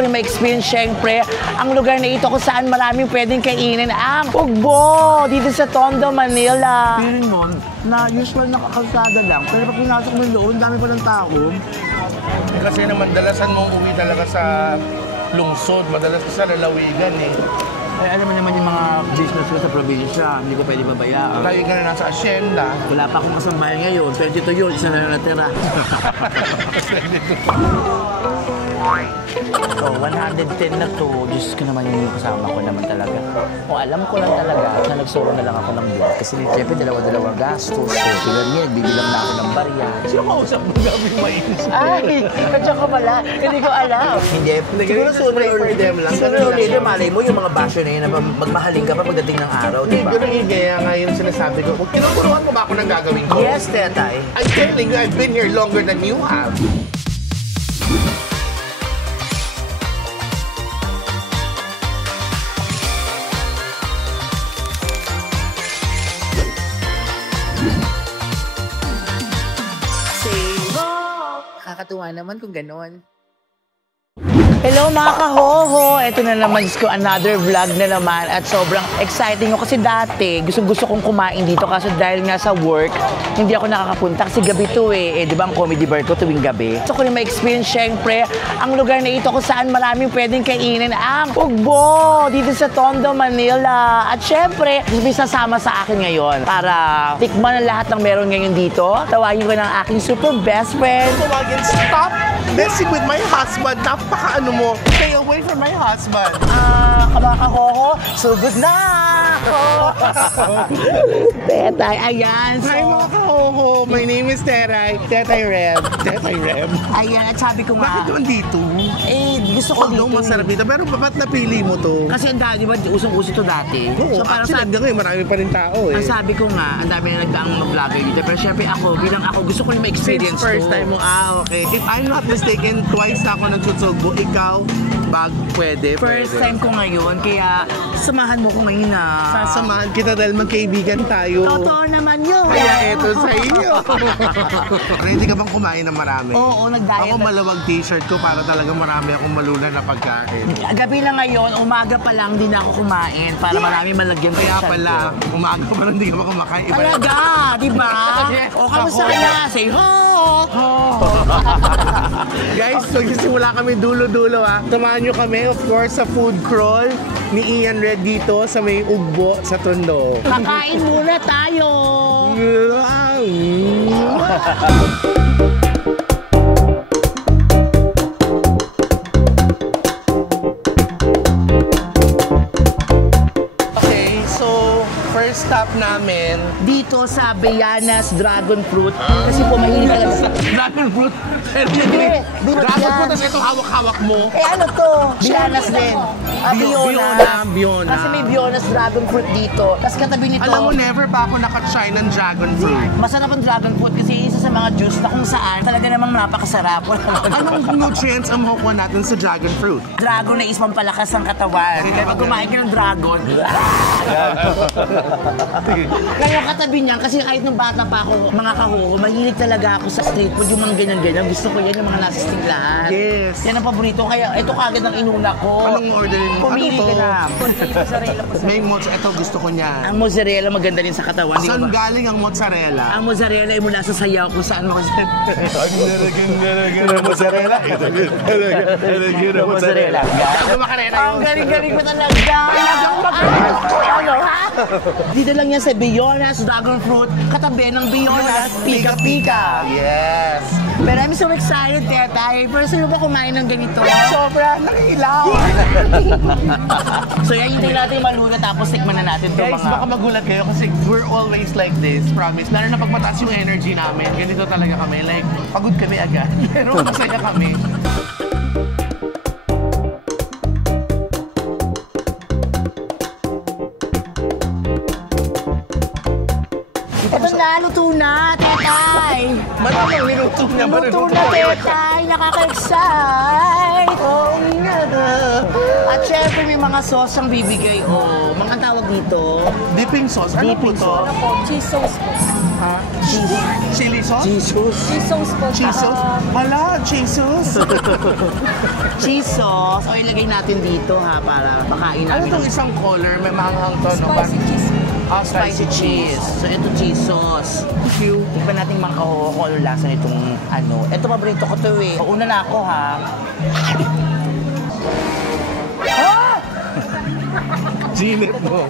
ko rin ma-experience syempre ang lugar na ito kung saan maraming pwedeng kainin ang ugbo dito sa Tondo, Manila. Feeling mo na usual na kalsada lang, pero pag pinasok mo doon, dami pa ng tao. Kasi naman dalasan mong uwi talaga sa lungsod, madalas ka sa lalawigan eh. Eh, alam mo naman yung mga business ko sa probinsya, hindi ko pwede babayaan. Lagi ka na nasa asyenda. Wala pa akong kasambahay ngayon, 22 yun, isa na lang natira. So, 110 na to. Diyos ko naman yung kasama ko naman talaga. O alam ko lang talaga na nagsuro na lang ako ng vlog. Kasi siyempre dalawa-dalawang gastos. So, tulad niya, bibilang na ako ng barya. Sino kausap mo gabi mainis? Ay! Kadya ka pala. Hindi ko alam. Hindi, siguro sooner or later lang. Sooner or later, malay mo yung mga basyo na yun na magmahaling ka pa pagdating ng araw, di ba? Ganun yung gaya nga yung sinasabi ko. Tinuturuan mo ba ako ng gagawin ko? Yes, Tetay. I'm telling you, I've been here longer than you have. Kakatuwa naman kung ganon. Hello mga kahoho! Ito na naman ko another vlog na naman at sobrang exciting ko kasi dati gusto kong kumain dito kasi dahil nga sa work hindi ako nakakapunta kasi gabi to eh. Di ba ang comedy bar ko tuwing gabi? Gusto ko rin ma-experience syempre ang lugar na ito kung saan maraming pwedeng kainin ang ugbo dito sa Tondo, Manila. At syempre, may sasama sa akin ngayon para tikman ang lahat ng meron ngayon dito. Tawagin ko ng aking super best friend. Tumagin, stop messing with my husband. Napaka-ano mo. Stay away from my husband. Kamaka ko, sugod na ako. Tetay, ayan. So, Hi mga kahoho. My name is Teray. Tetay Reb. Tetay Reb. ayan, at sabi ko Bakit nga, doon dito? eh, gusto ko dito. Although masarap dito, pero ba't napili mo to? Kasi ang dami, di ba, usong-uso to dati. Oo, So, parang actually, sabi, hanggang ngayon marami pa rin tao eh. ang sabi ko nga, ang dami na nagdaang mga vlogger dito. Pero syempre ako, bilang ako, gusto ko rin ma-experience Since first to. time mo, okay. If I'm not mistaken, twice na ako nagsusugbo. Ikaw, pwede. First time ko ngayon, kaya samahan mo ko ngayon na. Sasamahan kita dahil magkaibigan tayo. Totoo naman yun. Kaya eto sa iyo. Ready ka bang kumain ng marami? Oo, nag-diet. Ako malawag t-shirt ko para talaga marami akong malunan na pagkain. Gabi lang ngayon, umaga pa lang din ako kumain para marami malagyan ko Kaya yung pala, umaga pa lang hindi ka kumakain. Iba talaga, di ba? O, kamusta ka na? Say ho! Guys, magsisimula kami dulo-dulo ha. Samahan nyo kami, of course, sa food crawl ni Ian Red dito sa may ugbo sa Tondo. Kakain muna tayo! Okay, so first stop namin, Dito sa Beyanas Dragon Fruit. Kasi po mahilig talaga sa... dragon fruit. Hindi, Dragon fruit, tapos itong hawak-hawak mo. Eh ano to? Beyanas din. Biona. Kasi may Beyanas Dragon Fruit dito. Tapos katabi nito... Alam mo, never pa ako nakatry ng dragon fruit. Masarap ang dragon fruit kasi isa sa mga juice na kung saan talaga namang napakasarap. Anong nutrients ang makukuha natin sa dragon fruit? Dragon na is pampalakas ng katawan. Kaya pag kumain ka ng dragon, kaya katabi niyan, kasi kahit nung bata pa ako, mga kahoho, mahilig talaga ako sa street food, yung mga ganyan-ganyan. Gusto ko yan, yung mga nasa stinglahan. Yes. Yan ang paborito, kaya ito kagad ang inuna ko. Anong orderin mo? Pumili Ano to? ka na. Mozzarella po. May mozzarella. Ito gusto ko niya. Ang mozzarella maganda rin sa katawan. di ba Saan ba? galing ang mozzarella? Ang mozzarella ay mula sa sayaw kung saan mo kasi... mozzarella. mozzarella. Ang galing-galing mo talaga. Ano ha? Dito lang yan sa Beyonas Dragon Fruit, katabi ng Beyonas Pika-Pika. Yes. But I'm so excited, Tetay. First time mo ba kumain ng ganito? Sobra nakilaw. So yan, hintayin natin maluna tapos tikman na natin ito Guys, mga... baka magulat kayo kasi we're always like this, promise. Lalo na pag mataas yung energy namin, ganito talaga kami. Like, pagod kami agad. Pero masaya kami. Ito na, luto na, Tetay. Maraming niluto niya. Luto na, Tetay. Nakaka-excite. Oh, nga. At syempre, may mga sauce ang bibigay, oh. Mga tawag dito. Dipping sauce. Ano po Dipping to? sauce. Cheese sauce po. Ha? Chili sauce? Jesus. Cheese sauce po. Cheese sauce? Wala, cheese sauce. Cheese sauce. O, ilagay natin dito, ha, para makain Ano namin. itong isang color? May manghang to, no? Spicy cheese. Ah, spicy cheese. So, ito cheese sauce. Thank you. Tikman natin mga kahoho kung ano lasa nitong ano. Ito, paborito ko to eh. Una na ako, ha. Ginit mo.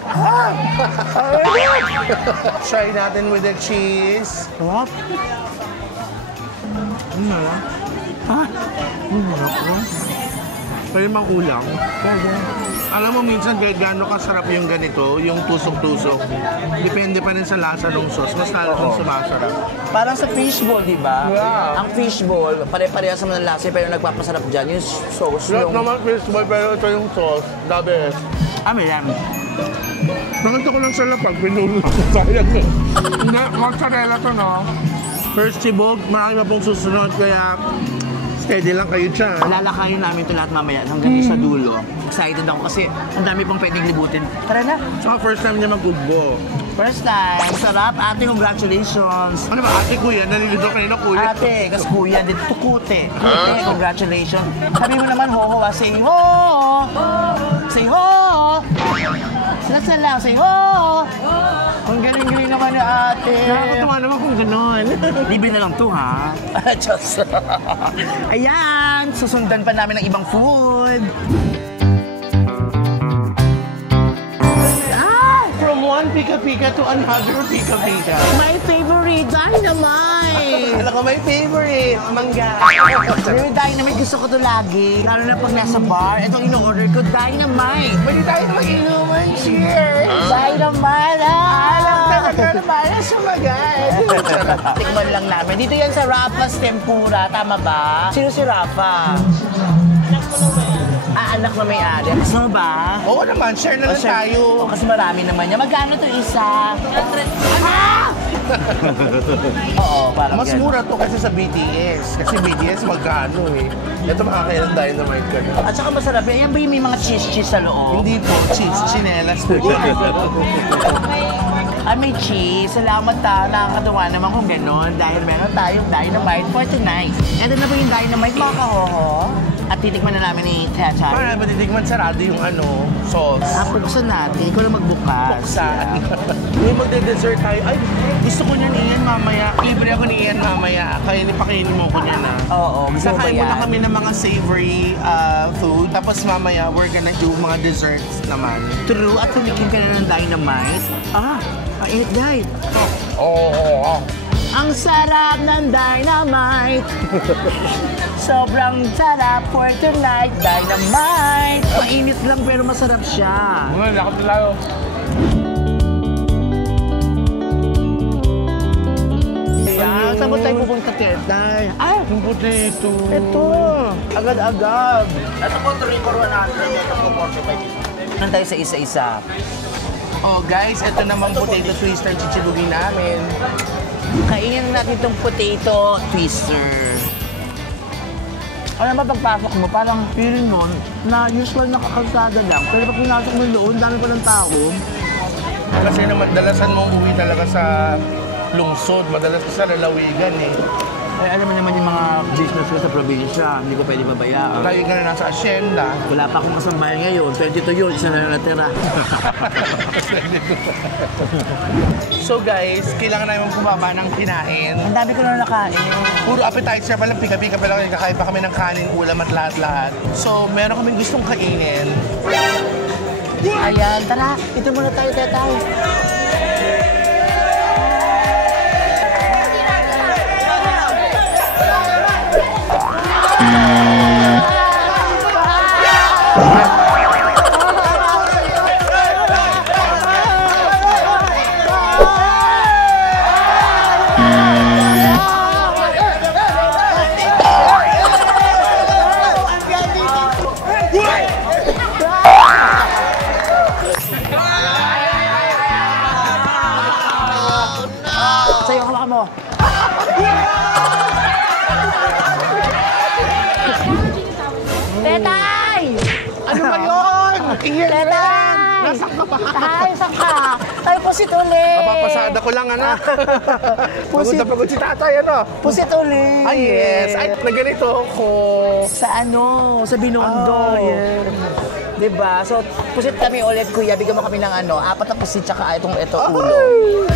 Try natin with the cheese. What? Ano na? Ha? Pwede mang ulang. Alam mo, minsan kahit gaano kasarap yung ganito, yung tusok-tusok, depende pa rin sa lasa ng sauce. Mas lalo kung sumasarap. Parang sa fishball, di ba? Yeah. Ang fishball, pare-parehas naman ng lasa, pero nagpapasarap dyan yung sauce. Lahat Yung... naman fishball, pero ito yung sauce. The best. Yan. Nakita ko lang sa lapag, pinulot ko tayo. Hindi, mozzarella to, no? First sibog, marami pa pong susunod, kaya steady lang kayo dyan. Lalakayin namin ito lahat mamaya hanggang sa dulo. Excited ako kasi ang dami pang pwedeng libutin. Tara na. Saka first time niya mag-ugbo. First time. Sarap. Ate, congratulations. Ano ba, ate kuya? Nalilito kayo na kuya. Ate, kas kuya, dito tukute. Ate, congratulations. Sabi mo naman, ho, say ho! Say ho! Sila lang, say ho! Ang galing-galing naman ni ate. Nakakatawa naman kung gano'n. Libre na lang to, ha? Diyos. Ayan, susundan pa namin ng ibang food. From one pika-pika to another pika-pika. My favorite, dynamite! Alam ko, my favorite, mangga. Pero dynamite, gusto ko to lagi. Lalo na pag nasa bar, itong ino-order ko, dynamite. Pwede tayo mag-inuman, cheers! Dynamite! Alam talaga naman na sumagal. Tikman lang namin. Dito yan sa Rafa's Tempura, tama ba? Sino si Rafa? Anak mo may-ari. Gusto mo ba? Oo naman, share na lang tayo. Kasi marami naman niya. Magkano to isa? Oo, parang Mas ganun. mura to kasi sa BTS. Kasi BTS magkano eh. Ito makakailan dynamite ka na. At saka masarap. Yan ba yung may mga cheese sa loob? Hindi po, cheese, chinelas po. May cheese. Salamat nakakatuwa naman kung gano'n. Dahil meron tayong dynamite for tonight. Ito na po yung dynamite, mga kahoho. At titikman na namin ni Tia Chari. Para matitigman sarado yung sauce. Buksan natin. Ikaw na magbukas. Saan? Uy, magde-dessert tayo. Ay, gusto ko niyan Ian mamaya. Libre ako ni Ian mamaya. Pakainin mo ko niyan na. Oo, gusto mo ba Sakain muna yan? kami ng mga savory food. Tapos mamaya, we're gonna do mga desserts naman. True. At tumikim ka na ng dynamite. Init guys. Oo. Ang sarap ng dynamite. Sobrang sarap for tonight. Dynamite. Mainit lang pero masarap siya. Mga lakad tayo. Ayan. Saan ba tayo pupunta, Tetay? Ay, Yung potato. ito. Agad-agad. Ito po, 3-4-100. Ito po, 45. Nang tayo sa isa-isa. Oh guys, ito namang potato twister chichibugin namin. Kainin natin itong potato twister. Alam ba, pagpasok mo, parang feeling mo na usual na kakalsada lang. Pero pag pinasok mo doon, dami pa ng tao. Kasi naman, dalasan mong uwi talaga sa lungsod. Madalas ka sa lalawigan eh. Ay, alam mo naman yung mga business ko sa probinsya, hindi ko pwede babayaan. Lagi ka na nasa asyenda. Wala pa akong kasambahay ngayon, 22 yun, isa na natira. So guys, kailangan namin bumaba ng kinain. Ang dami ko na nakain. Puro appetizer pa lang, pika-pika pa lang. Kakain pa kami ng kanin, ulam at lahat-lahat. So, meron kaming gustong kainin. Ayan, tara, ito muna tayo, Tetay. Sa'yo, hawakan mo. Tetay! Ano ba yun? Iyan Tetay! lang! Nasaan ka ba? Tay, saan ka? Ay, pusit ulit! Papapasada ko lang, anak. Pagod na pagod si tatay, ano? Pusit ulit! Ay, yes. Ay, naganito ako. Sa ano? Sa Binondo. Oh, yes. Diba? So, pusit kami ulit, kuya. Bigyan mo kami ng ano, 4 na pusit, tsaka ito ulo.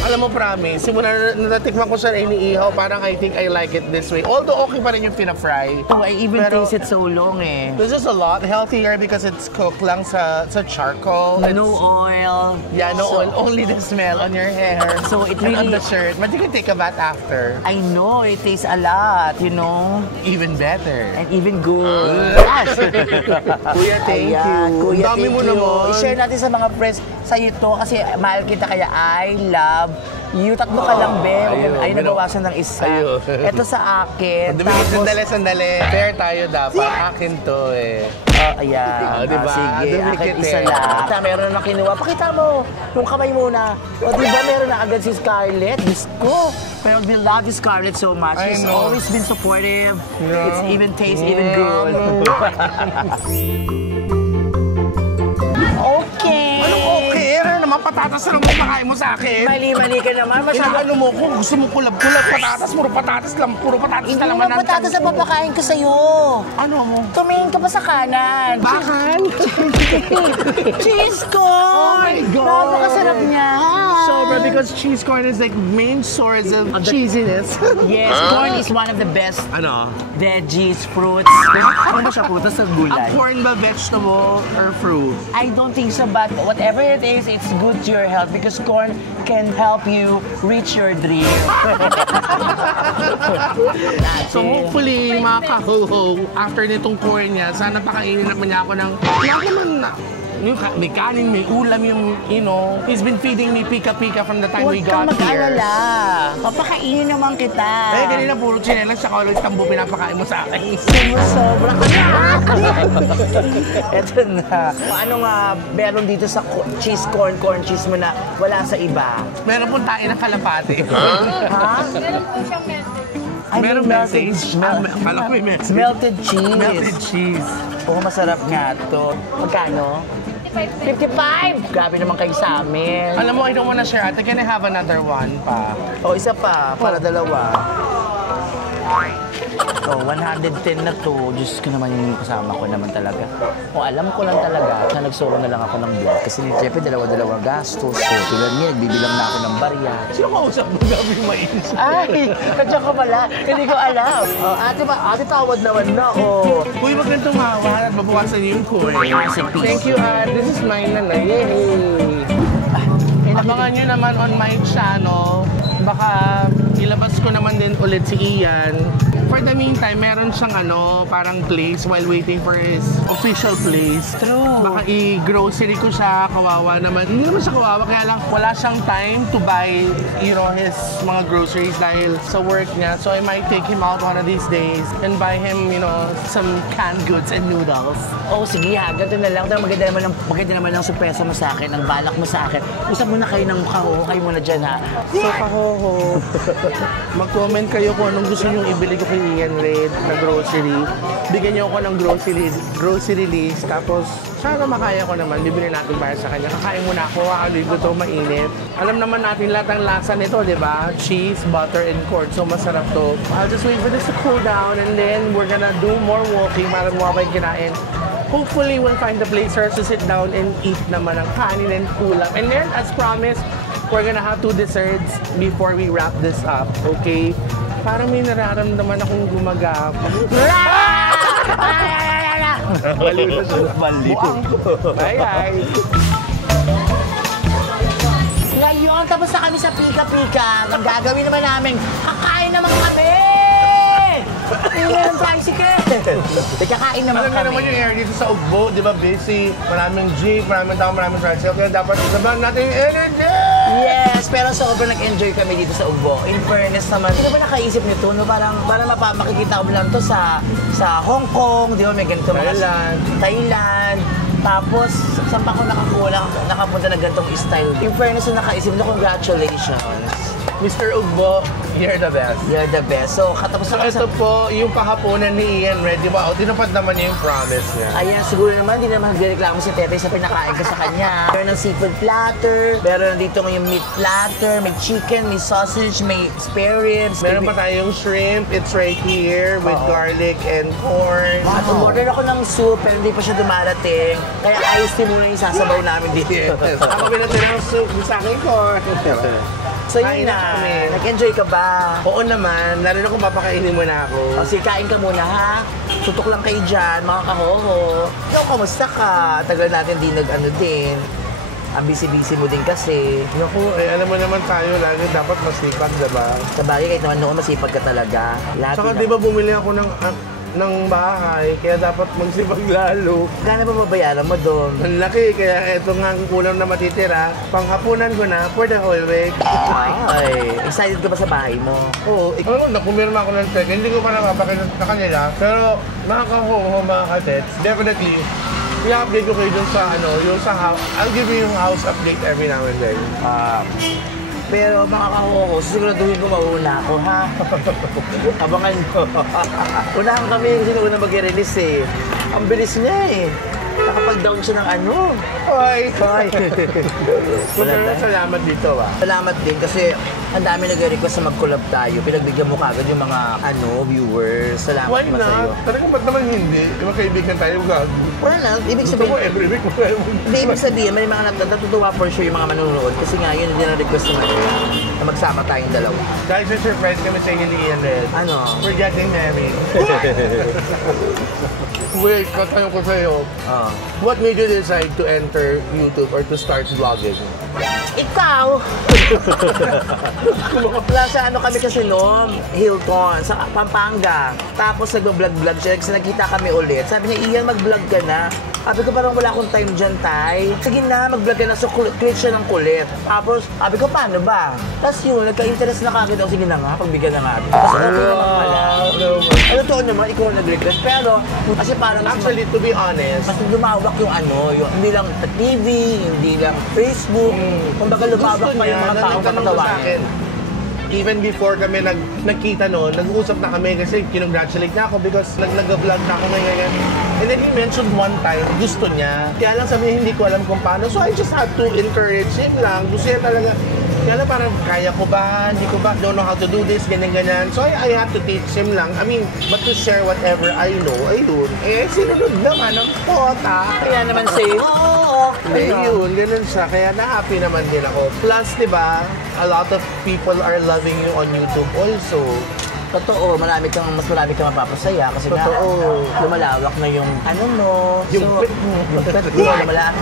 Alam mo, promise, simula natatikman ko sa iniihaw, parang I think I like it this way. Although okay pa rin yung pina-fry. Oh, I even Pero- taste it so long eh. This is a lot healthier because it's cooked lang sa charcoal. No oil. Yeah, no So- oil, only the smell on your hair. So it and on really- the shirt. But you can take a bath after. I know, it tastes a lot, you know? Even better. And even good. Kuya, thank you. Kuya, Ang dami thank mo you. naman. I-share natin sa mga friends sa ito kasi mahal kita kaya I love you. 3 ka lang, be. Ayun, Ay, nabawasan ng isa. Ayun. Ito sa akin. Sandali. Fair tayo dapat. Akin to eh. Ayan. Diba? Sige, akin Duplicate isa eh. lang. Meron na kinuha. Pakita mo. Yung kamay muna. O, diba meron na agad si Scarlett? Diyos ko. Pero we love you, Scarlett, so much. I She's know. always been supportive. Yeah. It's even tastes even good. Okay. Anong okay? Ano naman patatas na naman makain mo sa akin? Mali ka naman. Masyado. Inaano mo ko? Gusto mo kulab-kulab patatas? Puro patatas Hindi na naman naman ang patatas na tiyan ko. papakain ko sa'yo. Ano mo? Tumingin ka pa sa kanan. Bakal? Cheese corn! Oh my God! Napakasarap niya. Sobra because cheese corn is like main source of cheesiness. Yes, corn is one of the best Ano? veggies, fruits. Ano ba siya prutas sa Ang gulay? corn ba vegetable or fruit? I don't think so, but whatever it is, it's good to your health because corn can help you reach your dream. So hopefully, mga kaho-ho, after nitong corn niya, sana pakainin naman niya ako ng... Wala naman na. May kanin, may ulam yung, you know. He's been feeding me pika-pika from the time we Huwag kang got here. mag-alala. Papakainin naman kita. Eh, kanina puro chinelas siya always tambo pinapakain mo sa akin. Sobra ka na. Eto na. Ano nga meron dito sa cheese corn cheese mo na wala sa iba? Meron pong tayo ng kalapati. Ha? Ay, may Meron melted message. Kala ko may message. Melted cheese. Melted cheese. Oo, masarap nga to. Magkano? 55! Grabe naman kayo sa amin. Alam mo, I don't wanna share. Ate, can I have another one pa? O, isa pa, para dalawa. Oh, 110 na to. Diyos ko naman yung kasama ko naman talaga. O, alam ko lang talaga na nagsuro na lang ako ng vlog. Kasi siyempre, dalawa-dalawa gastos. So, tulad niya, nagbibilang na ako ng barya. Sino kausap mo gabi mais? Ay, kadya ka pala. Hindi ko alam. Oh, ate tawad naman na. Oh. Uy, wag kang tumawa at mabawasan yung corn. Thank you, This is mine na. Yay! Abangan nyo naman on my channel. Baka ilabas ko naman din ulit si Ian. For the meantime, meron siyang parang place while waiting for his official place. True. Baka i-grocery ko siya, kawawa naman. Hindi naman siya kawawa, kaya lang wala siyang time to buy, his mga groceries dahil sa work niya. So I might take him out one of these days and buy him, some canned goods and noodles. Oh, sige ha. Ganito na lang. Maganda naman ang surpresa mo sa akin, ang balak mo sa akin. Usap muna kayo ng kahoho. Kayo muna dyan ha. So, kahoho, mag-comment kayo kung anong gusto niyong ibili ko kay Ian Red na grocery. Bigyan niyo ako ng grocery list. Tapos, sana makaya ko naman, bibili natin para sa kanya. Kakain muna ako, akaligo to, mainit. Alam naman natin lahat ang lasa nito, di ba? Cheese, butter, and corn. So, masarap to. I'll just wait for this to cool down and then we're gonna do more walking para mukha kinain. Hopefully, we'll find a place for us to sit down and eat naman ang kanin and ulam. And then, as promised, we're gonna have 2 desserts before we wrap this up, okay? Parang may nararamdaman akong gumagap. Baliw na siya. Baliw. Bye. Ngayon, tapos na kami sa pika-pika. Ang gagawin naman namin, kakain naman kami! Iyan, tricycle! Kakain naman Alam nga naman kami. yung area dito sa Ugbo, di ba busy? Maraming jeep, maraming tao, maraming tricycle. Kaya dapat sabahan natin yung energy! Yes, pero sobrang nag-enjoy kami dito sa Ugbo. In fairness naman, hindi ba nakaisip nito? No? Parang makikita ko lang to sa Hong Kong, di ba? May ganito Thailand. Tapos, saan pa ako nakapunta na ganitong style? In fairness na nakaisip na, congratulations. Mr. Ugbo, you're the best. You're the best. So, katapos So na ito po, yung pahaponan ni Ian Red, di ba? O, tinapad naman niya yung promise niya. Ayan, siguro naman, hindi naman nagreklamo si Tete sa pinakain ko sa kanya. Meron ng seafood platter, meron dito yung meat platter, may chicken, may sausage, may spare ribs. Meron pa tayong shrimp, it's right here with garlic and corn. At umorder ako ng soup, pero hindi pa siya dumarating. Kaya iced tea muna yung sasabaw namin dito. Ako pinatira ng soup sa akin corn. So Kain yun na na, kami. nag-enjoy ka ba? Oo naman, lalo na kung papakainin mo na ako. O sige, kain ka muna ha. Tutok lang kayo dyan, mga kahoho. Ikaw, kamusta ka? Tagal natin di nag-ano din. Ang busy-busy mo din kasi. Naku, alam mo naman tayo, lagi dapat masipag, diba? Sabagay, kahit naman noon masipag ka talaga. Lahat Saka din di ba bumili ako ng bahay, kaya dapat magsipag lalo. Gano'n ba mabayaran mo doon? Ang laki, kaya eto nga ang kulang na matitira. Panghapunan ko na for the whole week. Ay, excited ka ba sa bahay mo? Oo, ikaw nakumirma ako ng check. Hindi ko pa napapakita sa kanila. Pero mga kahoho, mga katets, definitely, i-update ko kayo dun sa yung sa house. I'll give you yung house update every now and then. Pero mga kahoho, siguraduhin ko mauna ako, ha? Abangan ko. Unahan kami kasi una mag-release eh. Ang bilis niya eh. Nakapag-down siya ng ano. Hoy! Hoy! Pero salamat dito ah. Salamat din kasi ang dami nag-request na mag-collab tayo. Pinagbigyan mo kagad yung mga viewers. Salamat Why naman sa'yo. not? Talagang ba't naman hindi? Di ba kaibigan tayo gago? Wala na. Ibig Gusto mo sabihin, every week mo kayo. hindi, ibig sabihin, may mga natutuwa for sure yung mga manunood. Kasi nga, yun din ang request naman nila na magsama tayong dalawa. Guys, surprise kami sa inyo ni Ian Red. Ano? We're getting married. Wait, katanong ko sa'yo. Oh. What made you decide to enter YouTube or to start vlogging? Ikaw! Sa ano kami kasi noon, Hilton, sa Pampanga. Tapos nag-vlog-vlog siya, kasi nagkita kami ulit. Sabi niya, Ian, mag-vlog ka na. Sabi ko, parang wala akong time dyan, Tay. Sige na, mag-vlog ka na. So, create siya ng kulit. Tapos, sabi ko, paano ba? Tapos yun, nagka-interest na kagad ako. Sige na nga, pagbigyan na nga. Tapos okay naman pala. Ano to naman, ikaw nag-request. Pero, kasi parang Actually, to be honest, mas lumawak yung yung hindi lang sa TV, hindi lang Facebook. Kumbaga lumawak pa yung mga taong nagtanong ko sa kapatawanin. akin, even before kami nagkita noon, nag-uusap na kami kasi kinongratulate na ako because nag-vlog na ako ngayon. And then he mentioned one time, gusto niya. Kaya lang sabi niya, hindi ko alam kung paano. So I just had to encourage him lang. Gusto niya talaga. Kaya lang parang, kaya ko ba? Hindi ko ba? Don't know how to do this, ganyan-ganyan. So I had to teach him lang. I mean, but to share whatever I know, ayun. Eh, sinunod naman ang pota. Kaya naman say, oo. Ayun, ganun siya. Kaya na-happy naman din ako. Plus, di ba, a lot of people are loving you on YouTube also. Totoo, mas marami kang mapapasaya kasi Totoo. nga lumalawak na yung Yung so, yung pet mo, lumalawak.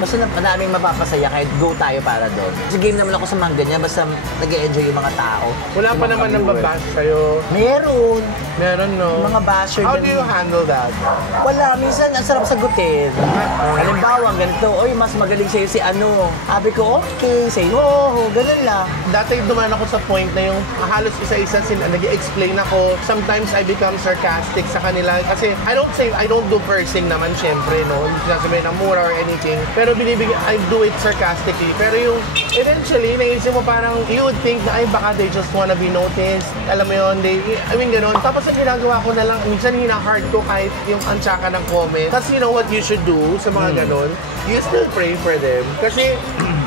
Basta maraming mapapasaya kahit go tayo para doon. Kasi game naman ako sa mga ganyan, basta nag-e-enjoy yung mga tao. Wala Yung pa mga naman ng viewers. babash sa'yo. Meron. Meron, no? Mga basher How din. do you handle that? Wala, minsan ang sarap sagutin. Halimbawa, ganito, oy, mas magaling sa'yo si ano. Sabi ko, okay, say, oo, ganun lang. Dati dumaan ako sa point na yung halos isa-isa nag-explain ako. Sometimes I become sarcastic sa kanila kasi I don't do cursing naman syempre, no? Hindi sinasabihin ng mura or anything. Pero I do it sarcastically. Pero yung eventually, naisip mo parang you would think na ay baka they just wanna be noticed. Alam mo yun, ganun. Tapos ang ginagawa ko na lang, minsan hina-heart ko kahit yung antsaka ng comment. Kasi you know what you should do sa mga ganun? You still pray for them. Kasi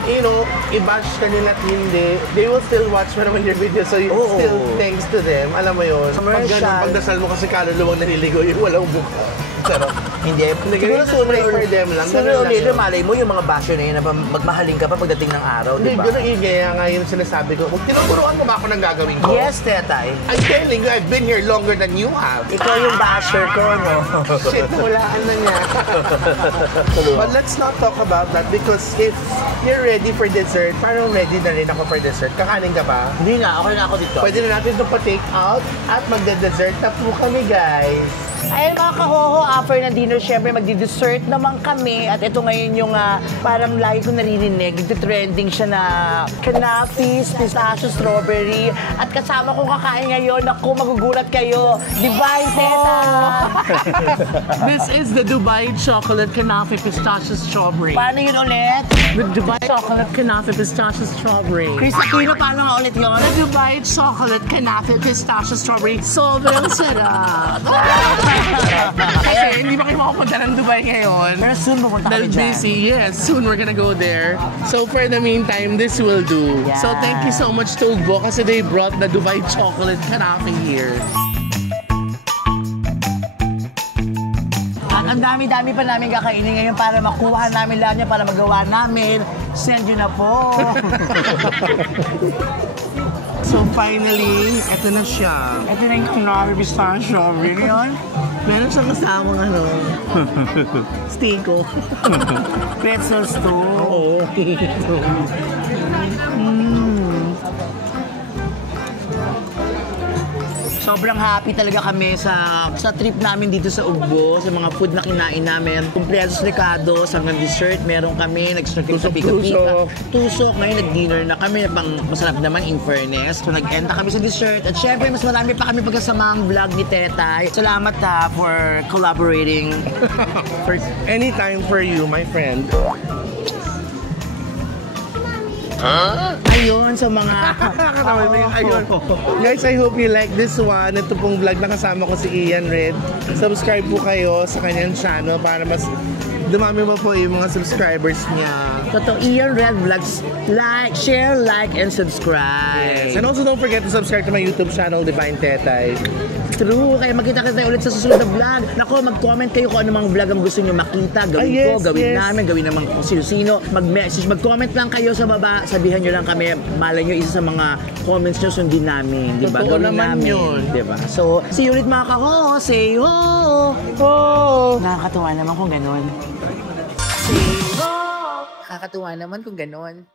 you know, i-bash ka nila at hindi, they will still watch mo naman your video. So, still thanks to them. Alam mo yun. Pag ganun, pagdasal mo kasi kaluluwang naliligo yung walang buka. Pero, Hindi. Siguro sooner or them lang. Sooner or Ganun lang later, yun. malay mo yung mga basher na yun na magmahalin ka pa pagdating ng araw, di Hindi, ba? ganun igaya nga yung sinasabi ko. Kung tinuturuan mo ba ako ng gagawin ko? Yes, Tetay. I'm telling you, I've been here longer than you have. Ikaw yung basher ko, no? Shit, nahulaan na niya. But let's not talk about that because if you're ready for dessert, parang ready na rin ako for dessert. Kakanin ka ba? Hindi na, okay na ako dito. Pwede na natin ito pa-take out at magda-dessert na po kami, guys. Ayun mga kahoho, offer na dinner, syempre magdi-dessert naman kami. At ito ngayon yung parang lagi ko naririnig. Trending siya na canapes, pistachio, strawberry. At kasama ko kakain ngayon. Naku, magugulat kayo. Divine Teta! This is the Dubai Chocolate Kanafe Pistachio Strawberry. Paano yun ulit? The Dubai Chocolate Kanafe Pistachio Strawberry. Chris Aquino, paano nga ulit yun? The Dubai Chocolate Kanafe Pistachio Strawberry. Sobrang sarap! Kasi hindi pa kayo makapunta ng Dubai ngayon. Pero soon pupunta kami Dahil dyan. busy, yes. Soon we're gonna go there. So for the meantime, this will do. Yeah. So thank you so much to Ugbo kasi they brought the Dubai Chocolate Kanafe here. Ang dami-dami pa namin kakainin ngayon para makuha namin lahat niya, para magawa namin. Send yun na po. So finally, eto na siya. Ito na yung Kanafe Pistachio. Really yun? Meron siyang kasamang stiko. Pretzels to. Oo. Sobrang happy talaga kami sa trip namin dito sa Ugbo, sa mga food na kinain namin. Kumpletos Ricardo, hanggang dessert, meron kami. Nag-start kami sa pika-pika. Tusok. Ngayon, nag-dinner na kami. Pang masarap naman, in fairness. So, nag-end na kami sa dessert. At syempre, mas marami pa kami pagkasamang vlog ni Tetay. Salamat for collaborating. Anytime for you, my friend. Ayun, sa mga... Nakakatawa mo yung ayun. Guys, I hope you like this one. Ito pong vlog na kasama ko si Ian Red. Subscribe po kayo sa kanyang channel para mas dumami pa po yung mga subscribers niya. Totoo, Ian Red Vlogs. Like, share, like, and subscribe. Yes. And also don't forget to subscribe to my YouTube channel, Divine Tetay. True, kaya magkita-kita ulit sa susunod na vlog. Nako, mag-comment kayo kung anong mga vlog ang gusto nyo makita. Gawin yes, ko, gawin yes. namin, gawin naman kung sino-sino. Mag-message, mag-comment lang kayo sa baba. Sabihan nyo lang kami, malay nyo isa sa mga comments nyo sundin namin. Diba? Totoo Gawin naman namin. yun. Diba? So, see you ulit mga kaho. Say ho! Ho! Nakakatuwa naman kung ganon. Say ho! Nakakatuwa naman kung ganon.